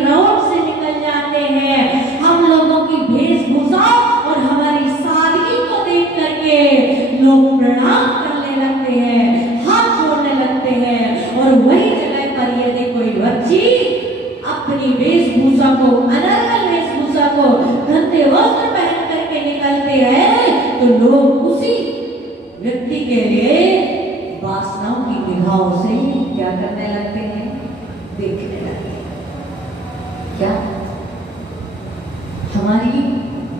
Road से निकल जाते हैं। हम लोगों की वेशभूषा और हमारी सादगी को देख करके लोग प्रणाम करने लगते हैं, हाथ जोड़ने लगते हैं। और वही जगह पर यदि कोई बच्ची अपनी वेशभूषा को, अनर्गल वेशभूषा को, गंदे वस्त्र पहन करके निकलते हैं तो लोग उसी व्यक्ति के लिए वासनाओं की निगाहों से क्या करने लगते हैं, देखने लगते हैं। क्या हमारी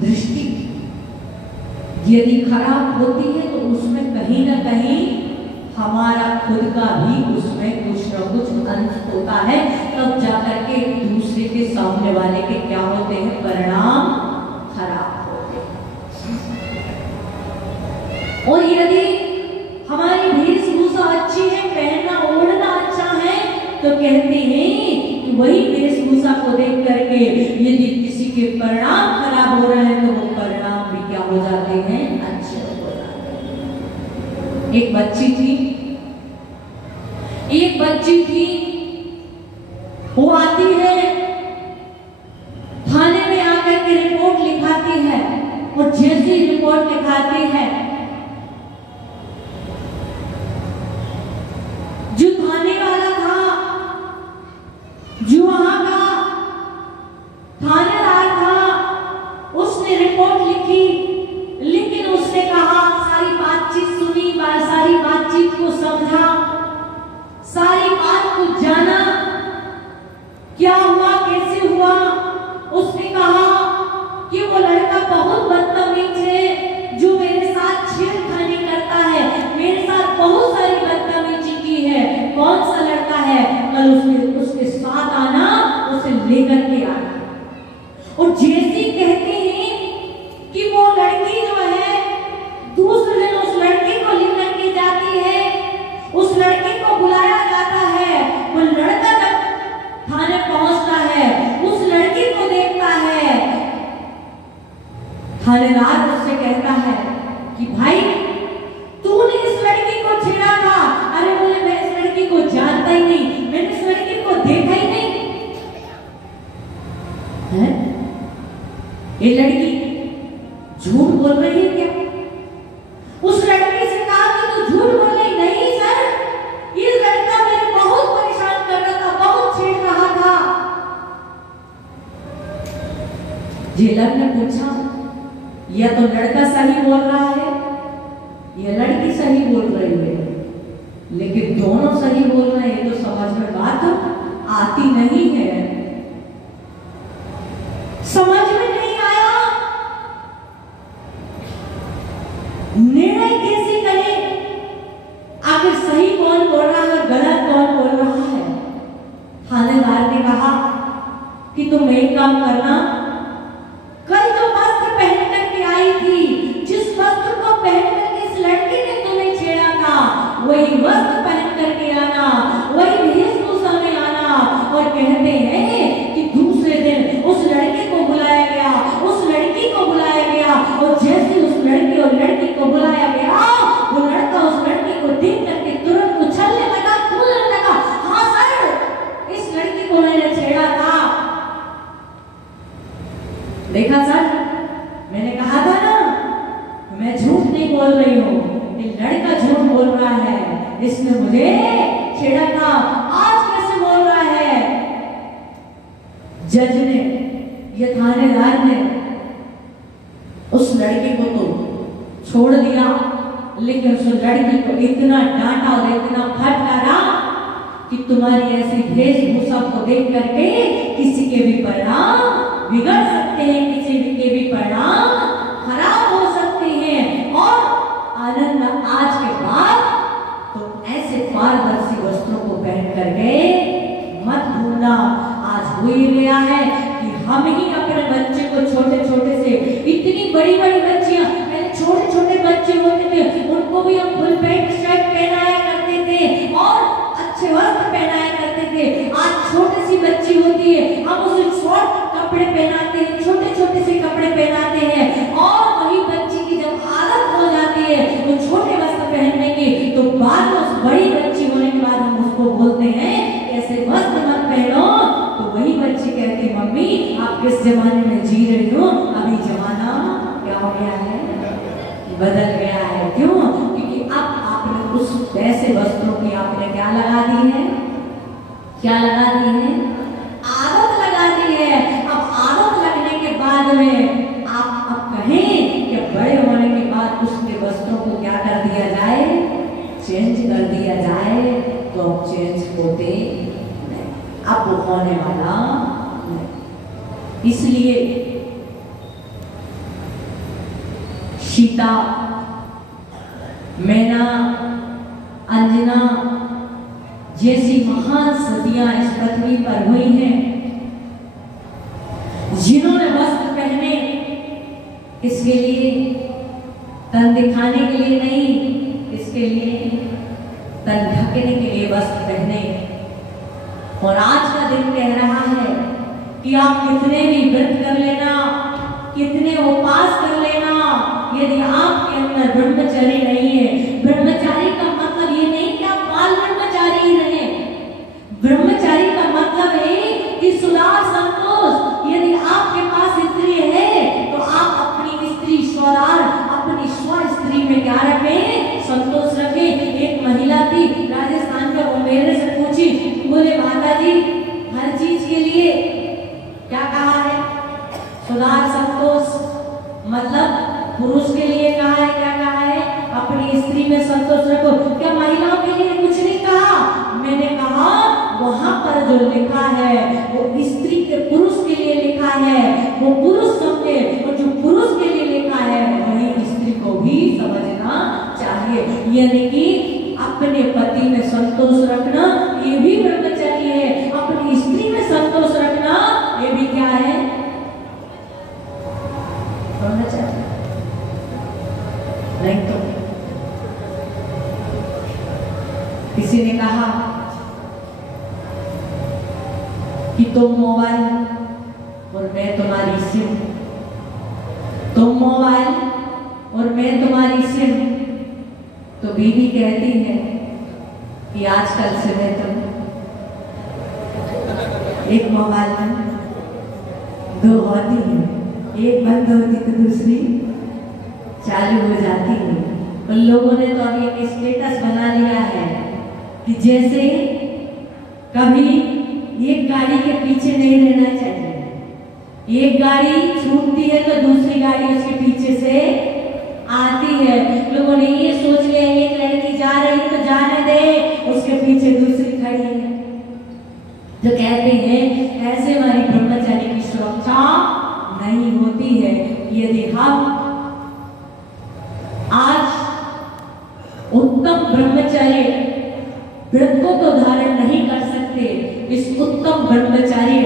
दृष्टि यदि खराब होती है तो उसमें कहीं ना कहीं हमारा खुद का भी उसमें कुछ न कुछ अंश होता है। तब जाकर के दूसरे के सामने वाले के क्या होते हैं, परिणाम खराब होते हैं। और यदि हमारी वेशभूषा अच्छी है, पहनना ओढ़ना अच्छा है, तो कहते हैं कि वही वेशभूषा को देख करके यदि किसी के परिणाम खराब हो रहे हैं तो वो परिणाम भी क्या हो जाते हैं, अच्छे हो जाते हैं। एक बच्ची थी, वो आती है थाने में आकर के रिपोर्ट लिखाती है, और जैसी रिपोर्ट लिखाती है जो थाने वाला था, जो वहां का थानेदार था, उसने रिपोर्ट लिखी, लेकिन उसने कहा, सारी बातचीत सुनी, सारी बातचीत को समझा, सारी बात को जाना, क्या हुआ, कैसे हुआ। उसने कहा कि वो लड़का बहुत बदतमीज है, जो मेरे साथ छेड़खानी करता है, मेरे साथ बहुत सारी बदतमीजी की है। कौन सा लड़का है, कल उसके साथ आना, उसे लेकर के आना। और जैसे कहते हैं कि वो लड़की जो है दूसरे दिन उस लड़के को लेकर के जाती है, उस लड़के को बुलाया जाता है। वो लड़का जब थाने पहुंचता है, उस लड़की को देखता है, थानेदार उससे कहता है कि भाई तूने इस लड़की को छेड़ा था। अरे बोले, मैं इस लड़की को जानता ही नहीं, मैंने इस लड़की को देखा ही नहीं है। ये लड़की झूठ बोल रही है क्या? उस लड़की से कहा कि तू झूठ बोल रही। नहीं सर, ये लड़का मेरे बहुत परेशान कर रहा था, बहुत छेड़ रहा था। जेलर ने पूछा, यह तो लड़का सही बोल रहा है, यह लड़की सही बोल रही है, लेकिन दोनों सही बोल रहे हैं तो समझ में बात आती नहीं है। समझ में नहीं आया, निर्णय कैसे करें, आखिर सही कौन बोल रहा है, गलत कौन बोल रहा है। थानेदार ने कहा कि तुम एक काम करना, कल जो वस्त्र पहन करके आई थी, जिस वस्त्र को पहन करके इस लड़की ने तुम्हें छेड़ा था, वही वस्त्र पहन करके आना, वही वेशभूषा में आना। और कहते हैं कि दूसरे दिन उस लड़के को बुलाया गया, उस लड़की को बुलाया गया, और जैसे उस लड़की और लड़की को बुलाया गया, वो लड़का उस लड़की को देख करके तुरंत उछलने लगा, कूदने लगा। हाँ सर, इस लड़की को मैंने छेड़ा था। देखा सर, मैंने कहा था ना, मैं झूठ नहीं बोल रही हूँ, ये लड़का झूठ बोल रहा है, इसने मुझे छेड़ा था, आज कैसे बोल रहा है। जज ने, ये थानेदार ने उस लड़के को तो छोड़ दिया, लेकिन उस लड़की को इतना डांटा और इतना फटकारा कि तुम्हारी ऐसी वेशभूषा को देख करके किसी के भी परिणाम बिगड़ सकते हैं, किसी के भी परिणाम खराब हो सकते हैं। और आनंद आज के बाद तो ऐसे पारदर्शी वस्त्रों को पहन करके मत घूमना। आज हो ही गया है कि हम ही अपने बच्चे को छोटे छोटे से, इतनी बड़ी बड़ी बच्चियां, पहले छोटे छोटे बच्चे होते थे, उनको भी हम फुल पैंट शर्ट पहनाया करते थे और अच्छे वस्त्र पहनाया करते थे। आज छोटी सी बच्ची होती है, हम उसे शॉर्ट कपड़े पहनाते हैं, छोटे छोटे से कपड़े पहनाते हैं। और वही बच्ची की जब आदत हो जाती है वो छोटे वस्त्र पहनने की, तो बाद में उस बड़ी बच्ची होने के बाद हम उसको बोलते हैं ऐसे वस्त्र मत पहनो, तो वही बच्ची कहती मम्मी आप किस जमाने में जी रही हो, अभी जमाना क्या हो गया है, बदल गया है। क्यों? क्योंकि अब आपने उस वैसे वस्त्रों की आपने क्या लगा दी है, क्या लगा दी है, आदत लगा दी है। अब आदत लगने के बाद में आप अब कहें कि बड़े होने के बाद उसके वस्त्रों को क्या कर दिया जाए, चेंज कर दिया जाए, तो चेंज होते नहीं, अब वो होने वाला नहीं। इसलिए सीता, मैना, अंजना जैसी महान सतियां इस पृथ्वी पर हुई हैं, जिन्होंने वस्त्र पहने किसके लिए, तन दिखाने के लिए नहीं, किसके लिए, तन ढकने के लिए वस्त्र पहने। और आज का दिन कह रहा है कि आप कितने भी व्रत कर लेना, कितने उपवास कर लेना, यदि आपके अंदर ब्रह्मचर्य नहीं है, ब्रह्मचारी का मतलब ये नहीं कि आप बाल ब्रह्मचारी ही रहे, ब्रह्मचारी का मतलब है कि सुधार संतोष। यदि आपके पास स्त्री है तो आप अपनी स्त्री स्वरार, अपनी स्व स्त्री में क्या रखें, संतोष रखें। एक महिला थी राजस्थान में, वो मेरे से पूछी, बोले माता जी हर चीज के लिए क्या कहा है, सुधार संतोष, मतलब पुरुष के लिए कहा है, क्या कहा है, अपनी स्त्री में संतोष रखो, क्या महिलाओं के लिए कुछ नहीं कहा? मैंने कहा वहां पर जो लिखा है वो स्त्री के पुरुष के लिए लिखा है, वो पुरुष समझे, और जो पुरुष के लिए लिखा है वही स्त्री को भी समझना चाहिए। यानी कि अपने पति में संतोष रखना ये भी ब्रह्मचर्य है, अपनी स्त्री में संतोष रखना ये भी क्या है, ब्रह्मचर्य। नहीं तो किसी ने कहा कि तुम मोबाइल और मैं तुम्हारी सिम, तुम मोबाइल और मैं तुम्हारी सिम, तो बीवी कहती है कि आजकल से मैं तुम एक मोबाइल में दो होती है, एक बंद होती तो दूसरी चालू हो जाती है। उन लोगों ने तो अभी एक स्टेटस बना लिया है कि जैसे कभी एक गाड़ी के पीछे नहीं रहना चाहिए, एक गाड़ी छूटती है तो दूसरी गाड़ी उसके पीछे से आती है। लोगों ने ये सोच लिया एक लड़की जा रही तो जाने दे, उसके पीछे दूसरी खड़ी है। जो कहते हैं ऐसे हमारी ब्रह्मचर्य की सुरक्षा नहीं होती है। यदि हम आज उत्तम ब्रह्मचर्य व्रतों को धारण नहीं कर सकते, इस उत्तम ब्रह्मचर्य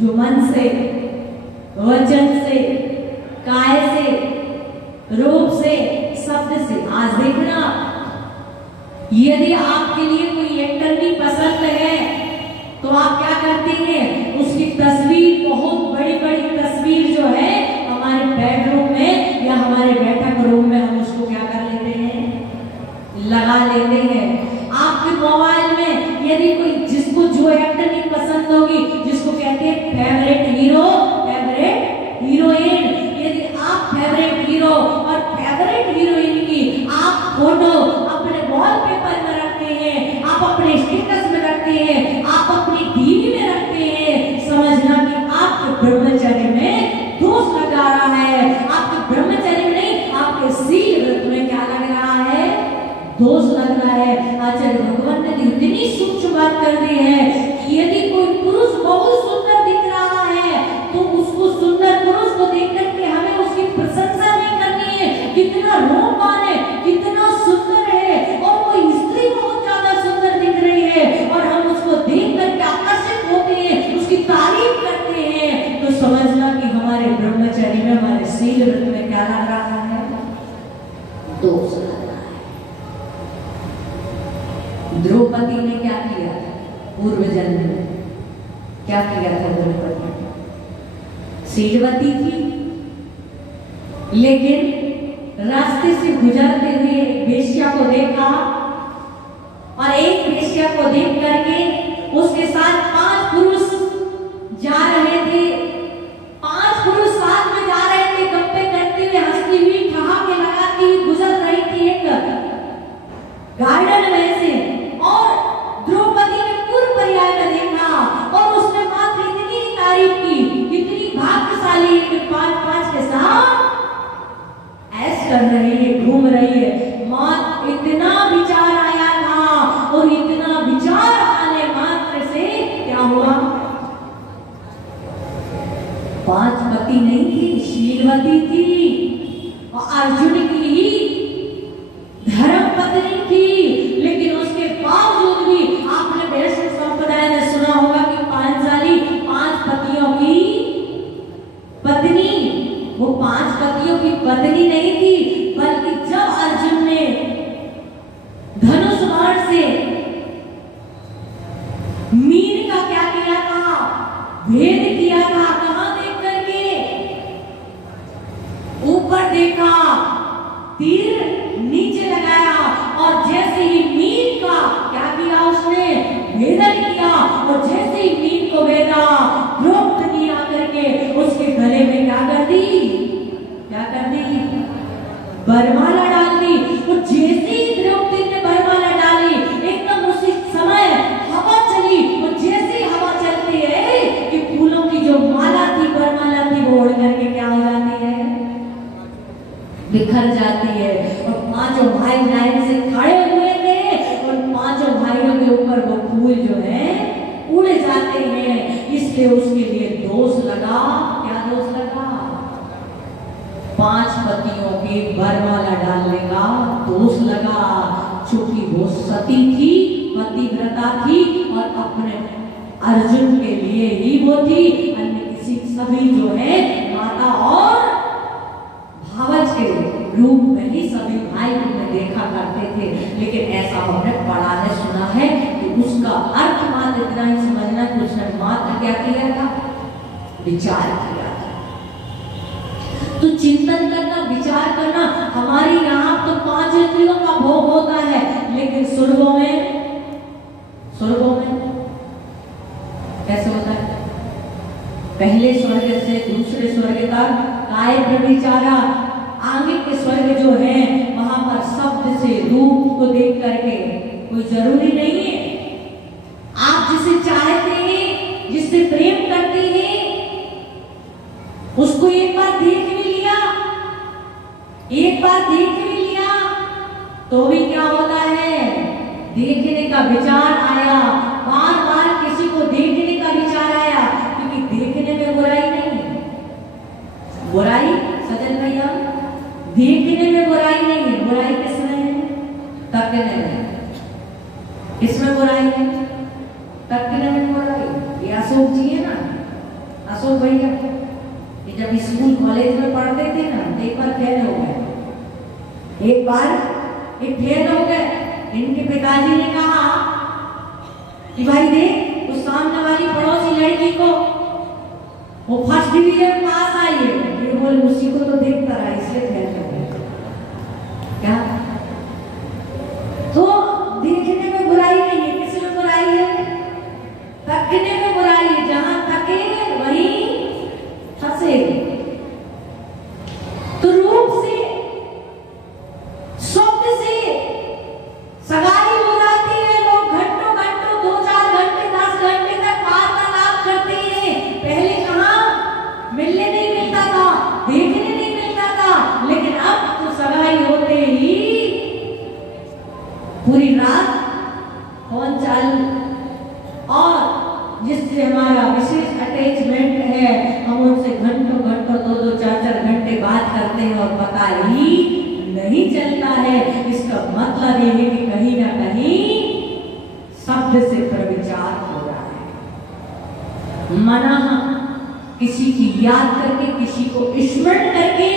जो मन से, वचन से, काय से, रूप से, शब्द से, आज देखना यदि आपके लिए कोई एक्टर पसंद है तो आप क्या करते हैं, उसकी तस्वीर, बहुत बड़ी बड़ी तस्वीर जो है हमारे बेडरूम में या हमारे बैठक रूम में हम उसको क्या कर लेते हैं, लगा लेते हैं। आपके मोबाइल में यदि कोई जिसको जो एक्टर नहीं पसंद होगी, जिसको कहते हैं फेवरेट हीरो, फेवरेट हीरोइन, यदि आप फेवरेट हीरो और फेवरेट हीरोइन की आप फोटो अपने वॉलपेपर में रखते हैं, आप अपने स्टेटस में रखते हैं, आप अपनी टीवी में रखते हैं, समझना कि आपके ब्रह्मचर्य में दोष लगा रहा है। आपके ब्रह्मचर्य में नहीं, आपके शील व्रत में क्या लग रहा है, दोष लग रहा है। आचार्य भगवान ने इतनी सूक्ष्म बात कर दी है कि यदि कोई पुरुष बहुत सुंदर दिख रहा है तो उसको सुंदर पुरुष को देख करके हमें उसकी प्रशंसा नहीं करनी है, कितना रूपवान है, कितना सुंदर है। और कोई स्त्री बहुत ज्यादा सुंदर दिख रही है और हम उसको देख करके आकर्षित होते हैं, उसकी तारीफ करते हैं, तो समझना कि हमारे ब्रह्मचर्य में, हमारे शील व्रत में क्या लग रहा है, दोष लग रहा है। द्रौपदी ने क्या किया था पूर्व जन्म में, क्या किया था द्रौपदी, शीलवती थी, लेकिन रास्ते से गुजरते हुए वेश्या को देखा और एक वेश्या को देख करके उसके साथ 5 पुरुष जा चढ़ रही है, घूम रही है। मात्र इतना विचार आया था और इतना विचार आने मात्र से क्या हुआ? 5 पति नहीं थी, शीलवती थी और अर्जुन की ही धर्म पत्नी थी। लेकिन उसके बावजूद भी आपने वैष्णव संप्रदाय में सुना होगा कि पांचाली 5 पतियों की पत्नी, वो 5 पतियों की पत्नी नहीं थी, बल्कि जब अर्जुन ने धनुष बाण से मीन का क्या किया था? भेद किया था। कहां देख करके? ऊपर देखा, तीर नीचे लगाया और जैसे ही मीन का क्या किया उसने? भेदन किया। और जैसे ही मीन को भेदा, द्रौपदी आकर के उसके गले में क्या कर दी? क्या कर दी? बरमाला डाल दी। और जैसे ही द्रौपदी ने बरमाला डाली, एकदम उसी समय हवा चली। और जैसे ही हवा चलती है कि फूलों की जो माला थी, बरमाला थी, वो उड़ करके क्या हो जाती है? बिखर जाती है। और 5 भाई लाइन से खड़े हुए थे और 5 भाइयों के ऊपर वो फूल जो है उड़ जाते हैं। इसलिए उसके लिए दोष लगा। क्या दोष लगा? 5 पतियों के बरमाला डालने का दोष लगा। चूंकि वो सती थी, पतिव्रता थी और अपने अर्जुन के लिए ही वो थी, अन्य किसी सभी जो है माता और भावज के रूप में ही सभी भाई में देखा करते थे। लेकिन ऐसा हमने पढ़ा है, सुना है कि उसका अर्थ मात्र इतना ही समझना कि उसने मात्र क्या किया था? विचार किया था। तो चिंतन करना, विचार करना, हमारी यहाँ तो 5 इंद्रियों का भोग होता है, लेकिन स्वर्गों में कैसे होता है? पहले स्वर्ग से दूसरे स्वर्ग तक काय प्रविचारा, आगे के स्वर्ग जो है वहां पर शब्द से रूप को देख करके कोई जरूरी नहीं है। आप जिसे चाहते हैं, जिससे प्रेम करते हैं, उसको एक बार देख भी लिया, एक बार देख भी लिया तो भी क्या होता है? देखने का विचार आया, बार बार किसी को देखने का विचार आया, क्योंकि देखने में बुराई नहीं है। बुराई सजन भैया, देखने में बुराई नहीं है। बुराई किसमें है? तकने में। किसमें बुराई है? तकने में बुराई। ये अशोक जी है ना, अशोक भैया, ये जब स्कूल कॉलेज में पढ़ते थे ना, एक बार फेल हो गए। एक बार ये फेल हो गए। इनके पिताजी ने कहा कि भाई देख, उस सामने वाली पड़ोसी लड़की को, वो फर्स्ट डिवीजन पास आई है। ये बोले उसी को तो देखता रहा, इसलिए फेल हो गया। क्या? तो देखने में बुराई नहीं है। किसमें बुराई है? तकने में बुराई है। जहां तके वहीं फंसे। तो रूप से, शब्द से सगाई हो जाती है। लोग घंटों 2-4 घंटे 10 घंटे तक वार्तालाप करते हैं। पहले कहाँ मिलने नहीं मिलता था, देखने नहीं मिलता था, लेकिन अब तो सगाई होते ही पूरी रात फोन चालू। और जिससे हमारा विशेष अटैचमेंट है, हम उनसे घंटों 2-4 घंटे बात करते हैं और पता ही नहीं चलता है। इसका मतलब ये है कि कहीं ना कहीं शब्द से प्रविचार हो रहा है। मना किसी की याद करके, किसी को स्मरण करके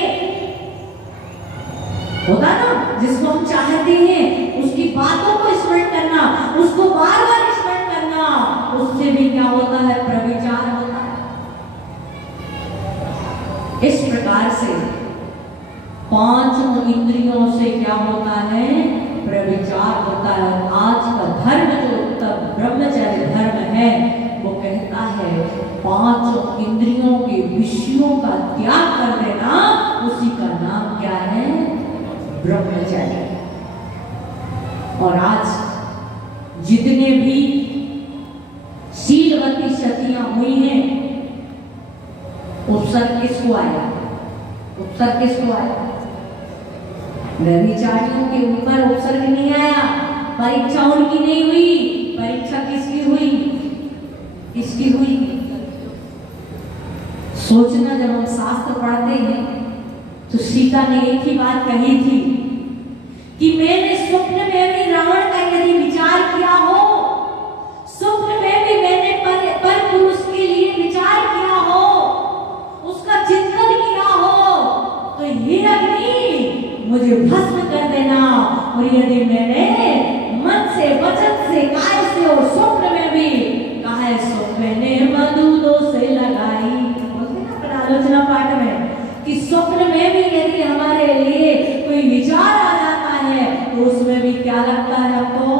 होता ना, जिसको हम चाहते हैं उसकी बातों को स्मरण करना, उसको बार बार स्मरण करना, उससे भी क्या होता है? प्रविचार होता है। इस प्रकार से 5 इंद्रियों से क्या होता है? प्रविचार होता है। आज का धर्म जो उत्तम ब्रह्मचर्य धर्म है, वो कहता है 5 इंद्रियों के विषयों का त्याग कर देना, उसी का नाम क्या है? ब्रह्मचर्य। और आज जितने भी शीलवती सतियां हुई हैं, उपसर्ग किसको आया? उपसर्ग किसको आया? व्यभिचारियों के ऊपर उपसर्ग नहीं आया, परीक्षा उनकी नहीं हुई, परीक्षा किसकी हुई? किसकी हुई? सोचना, जब हम शास्त्र पढ़ते हैं तो सीता ने एक ही बात कही थी कि मैंने स्वप्न में भी रावण का यदि विचार किया हो, स्वप्न में भी मैंने पर पुरुष के लिए विचार किया हो, उसका चिंतन किया हो, तो हे अग्नि मुझे भस्म कर देना। और यदि मैंने मन से, वचन से, काय से और स्वप्न में भी कहा, स्वप्न ने मधु से लगाई, बोलते ना अपना आलोचना पाठ में कि स्वप्न में भी यदि हमारे लिए कोई विचार आ जाता है तो उसमें भी क्या लगता है? हमको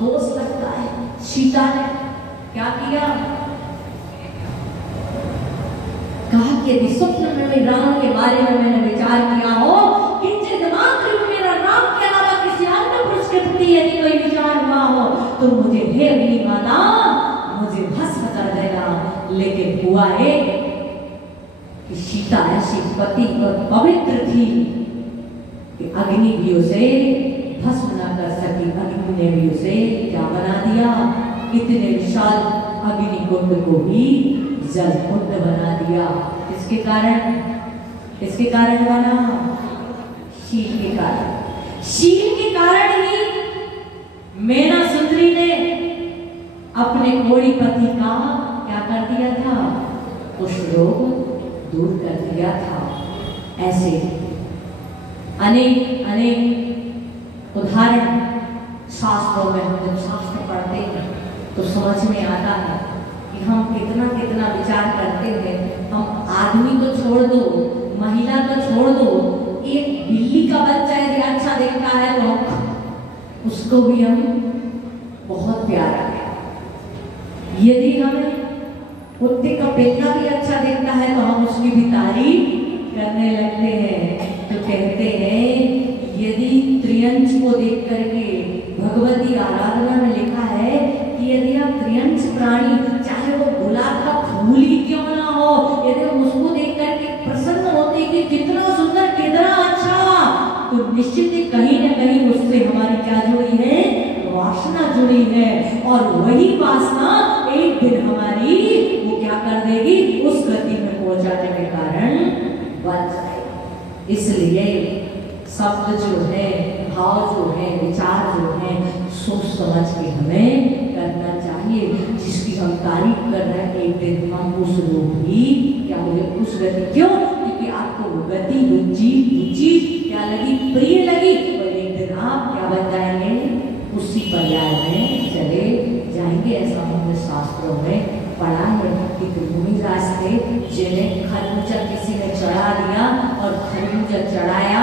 दोष लगता है। सीता ने क्या किया? कहा कि यदि स्वप्न में भी राम के बारे में मैंने विचार किया हो, किंचित मात्र भी मेरा राम के अलावा किसी अन्य पुरुष के प्रति यदि कोई विचार हुआ हो तो मुझे हे अग्नि माता मुझे भस्म कर देना। लेकिन हुआ है कि सीता ऐसी पति और पवित्र थी कि अग्नि भी उसे भस्म न कर सकी। अग्नि ने भी उसे क्या बना दिया? इतने विशाल अग्नि कुंड को भी जल कुंड बना दिया। इसके कारण, इसके कारण बना शील के कारण। शील के कारण ही मेना सुंदरी ने अपने कोड़ी पति का क्या कर दिया था? कुष्ठ रोग दूर कर दिया था। ऐसे अनेक अनेक उदाहरण शास्त्रों में, हम जब शास्त्र पढ़ते हैं तो समझ में आता है कि हम कितना कितना विचार करते हैं। हम आदमी को छोड़ दो, महिला को छोड़ दो, एक बिल्ली का बच्चा यदि अच्छा दिखता है तो उसको भी हम बहुत प्यार आता है। यदि हमें कुत्ते का पेटा भी अच्छा दिखता है तो हम उसकी भी तारीफ करने लगते हैं। तो कहते हैं यदि त्रियंच को देख करके भगवती आराधना में लिखा है कि यदि आप त्रियंच प्राणी, चाहे वो गुलाब का फूल ही क्यों ना हो, यदि हम उसको देख करके प्रसन्न होते कि कितना सुंदर, कितना अच्छा, तो निश्चित ही कहीं ना कहीं उससे हमारी क्या जुड़ी है? वासना जुड़ी है। और वही वासना एक दिन हमारी वो क्या कर देगी? उस गति में पहुंचाने के कारण बन जाएगी। इसलिए शब्द जो है, भाव जो है, विचार जो है, सोच समझ के हमें करना चाहिए। जिसकी हम तारीफ कर रहे हैं एक दिन हम उस रूप ही क्या हो जाए? उस गति। क्यों? क्योंकि आपको वो गति, वो चीज क्या लगी? प्रिय लगी। और एक दिन आप क्या बन जाएंगे? उसी पर्याय में चले जाएंगे। ऐसा हमने शास्त्रों में पढ़ा है कि भूमिराज थे जिन्हें खरबूजा किसी ने चढ़ा दिया, और खरबूजा चढ़ाया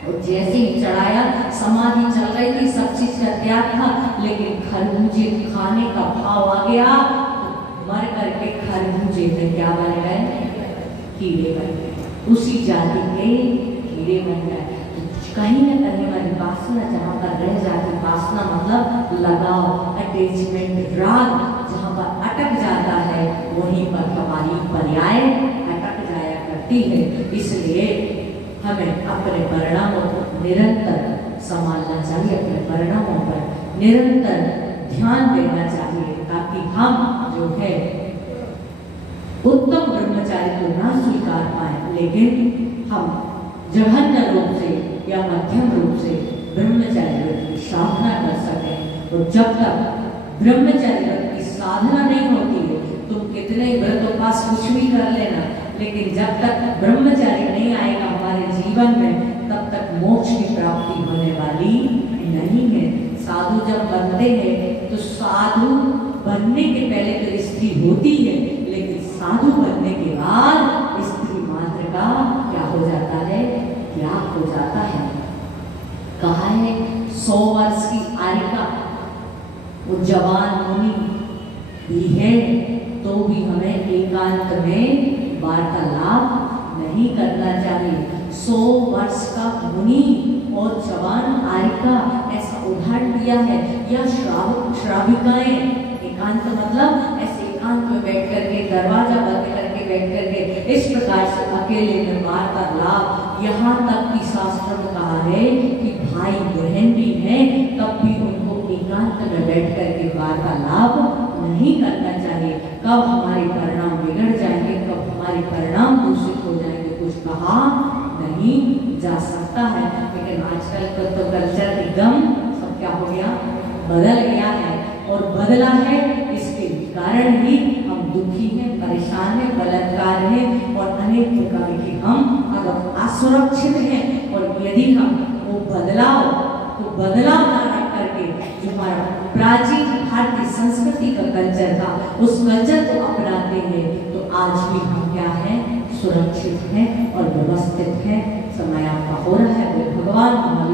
और जैसे ही चढ़ाया समाधि चल रही थी, सब चीज का त्याग था, लेकिन खरबूजे खाने का भाव आ गया, मर करके खरबूजे में क्या बन गए? कीड़े बन गए। उसी जाति के कीड़े बन गए। कहीं न कहीं हमारी वासना जहाँ पर रह जाती, वासना मतलब लगाव, अटैचमेंट, राग जहाँ पर अटक जाता है वहीं पर हमारी पर्याय अटक जाया करती है। इसलिए हमें अपने परिणामों को निरंतर संभालना चाहिए, अपने परिणामों पर निरंतर ध्यान देना चाहिए, ताकि हम जो है उत्तम ब्रह्मचारी को ना स्वीकार पाए, लेकिन हम जघन्य रूप से या मध्यम रूप से ब्रह्मचर्य की साधना कर सकें। और जब तक ब्रह्मचर्य की साधना नहीं होती है, तुम कितने व्रत उपास कुछ भी कर लेना, लेकिन जब तक ब्रह्मचर्य नहीं आएगा हमारे जीवन में, तब तक मोक्ष की प्राप्ति होने वाली नहीं है। साधु जब बनते हैं तो साधु बनने के पहले तो स्त्री होती है, लेकिन साधु बनने के बाद स्त्री मात्र का क्या हो जाता है? त्याग हो जाता है। कहा है 100 वर्ष की आयु वो जवान मुनि भी है तो भी हमें एकांत में वार्तालाप नहीं करना चाहिए। 100 वर्ष का मुनि और जवान आयु का ऐसा उदाहरण दिया है। या श्राविकाएं, एकांत मतलब ऐसे एकांत में बैठ करके, दरवाजा बंद करके बैठ करके इस प्रकार से अकेले में वार्तालाप यहाँ तक कि शास्त्र में कहा है कि भाई बहन भी हैं तब भी उनको एकांत में बैठ करके वार्तालाप नहीं करना चाहिए। कब हमारे परिणाम बिगड़ जाएंगे, कब हमारे परिणाम दूषित हो जाएंगे, कुछ कहा नहीं जा सकता है। लेकिन आजकल का तो कल्चर एकदम सब क्या हो गया, बदल गया है। और बदला है इसके कारण ही हम दुखी हैं, परेशान हैं, बलात्कार हैं और अनेक प्रकार के हम अगर असुरक्षित हैं। और यदि हम वो बदलाव ना करके जो हमारा प्राचीन भारतीय संस्कृति का कल्चर था उस कल्चर को अपनाते हैं तो आज भी हम क्या है, सुरक्षित हैं और व्यवस्थित हैं। समय आपका हो रहा है, वो भगवान हमारे